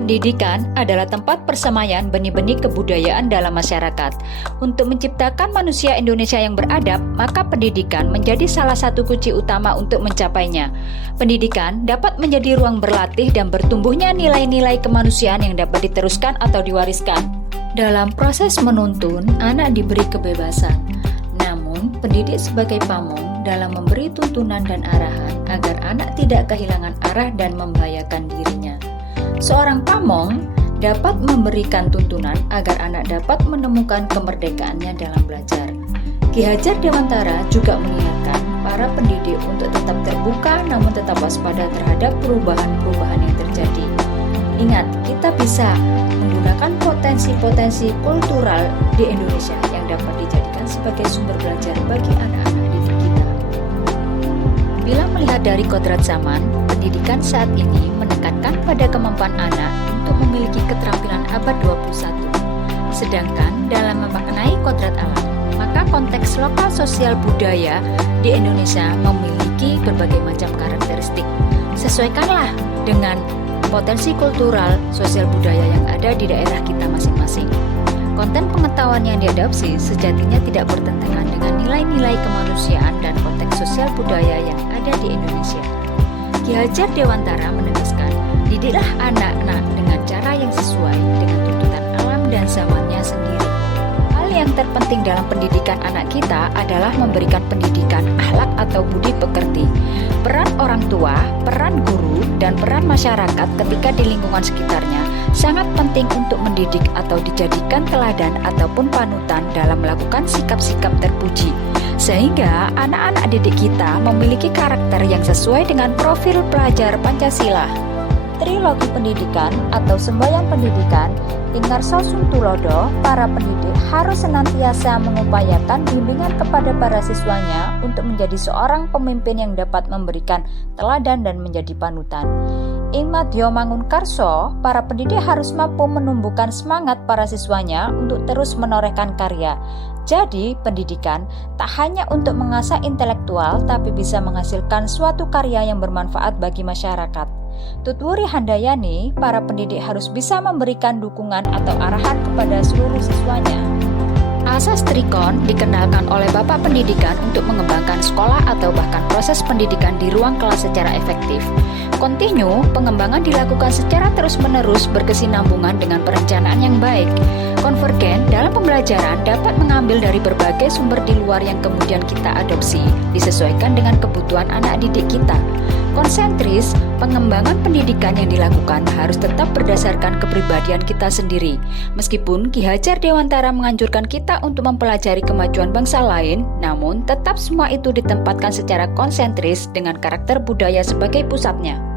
Pendidikan adalah tempat persemaian benih-benih kebudayaan dalam masyarakat. Untuk menciptakan manusia Indonesia yang beradab, maka pendidikan menjadi salah satu kunci utama untuk mencapainya. Pendidikan dapat menjadi ruang berlatih dan bertumbuhnya nilai-nilai kemanusiaan yang dapat diteruskan atau diwariskan. Dalam proses menuntun, anak diberi kebebasan. Namun, pendidik sebagai pamong dalam memberi tuntunan dan arahan agar anak tidak kehilangan arah dan membahayakan dirinya. Seorang pamong dapat memberikan tuntunan agar anak dapat menemukan kemerdekaannya dalam belajar. Ki Hajar Dewantara juga mengingatkan para pendidik untuk tetap terbuka namun tetap waspada terhadap perubahan-perubahan yang terjadi. Ingat, kita bisa menggunakan potensi-potensi kultural di Indonesia yang dapat dijadikan sebagai sumber belajar bagi anak-anak didik kita. Bila melihat dari kodrat zaman, pendidikan saat ini menekankan pada kemampuan anak untuk memiliki keterampilan abad 21. Sedangkan dalam memaknai kodrat alam, maka konteks lokal sosial budaya di Indonesia memiliki berbagai macam karakteristik. Sesuaikanlah dengan potensi kultural sosial budaya yang ada di daerah kita masing-masing. Konten pengetahuan yang diadopsi sejatinya tidak bertentangan dengan nilai-nilai kemanusiaan dan konteks sosial budaya yang ada di Indonesia. Ki Hajar Dewantara menegaskan, didiklah anak-anak dengan cara yang sesuai dengan tuntutan alam dan zamannya sendiri. Hal yang terpenting dalam pendidikan anak kita adalah memberikan pendidikan akhlak atau budi pekerti. Peran orang tua, peran guru, dan peran masyarakat ketika di lingkungan sekitarnya sangat penting untuk mendidik atau dijadikan teladan ataupun panutan dalam melakukan sikap-sikap terpuji. Sehingga anak-anak didik kita memiliki karakter yang sesuai dengan profil pelajar Pancasila. Trilogi pendidikan atau semboyan pendidikan, Ingarso Suntulodo, para pendidik harus senantiasa mengupayakan bimbingan kepada para siswanya untuk menjadi seorang pemimpin yang dapat memberikan teladan dan menjadi panutan. Ing Madya Mangunkarso, para pendidik harus mampu menumbuhkan semangat para siswanya untuk terus menorehkan karya. Jadi, pendidikan tak hanya untuk mengasah intelektual, tapi bisa menghasilkan suatu karya yang bermanfaat bagi masyarakat. Tutwuri Handayani, para pendidik harus bisa memberikan dukungan atau arahan kepada seluruh siswanya. Asas Trikon dikenalkan oleh Bapak Pendidikan untuk mengembangkan sekolah atau bahkan proses pendidikan di ruang kelas secara efektif. Kontinu, pengembangan dilakukan secara terus-menerus berkesinambungan dengan perencanaan yang baik. Konvergen dalam pembelajaran dapat mengambil dari berbagai sumber di luar yang kemudian kita adopsi, disesuaikan dengan kebutuhan anak didik kita. Konsentris, pengembangan pendidikan yang dilakukan harus tetap berdasarkan kepribadian kita sendiri. Meskipun Ki Hajar Dewantara menganjurkan kita untuk mempelajari kemajuan bangsa lain, namun tetap semua itu ditempatkan secara konsentris dengan karakter budaya sebagai pusatnya.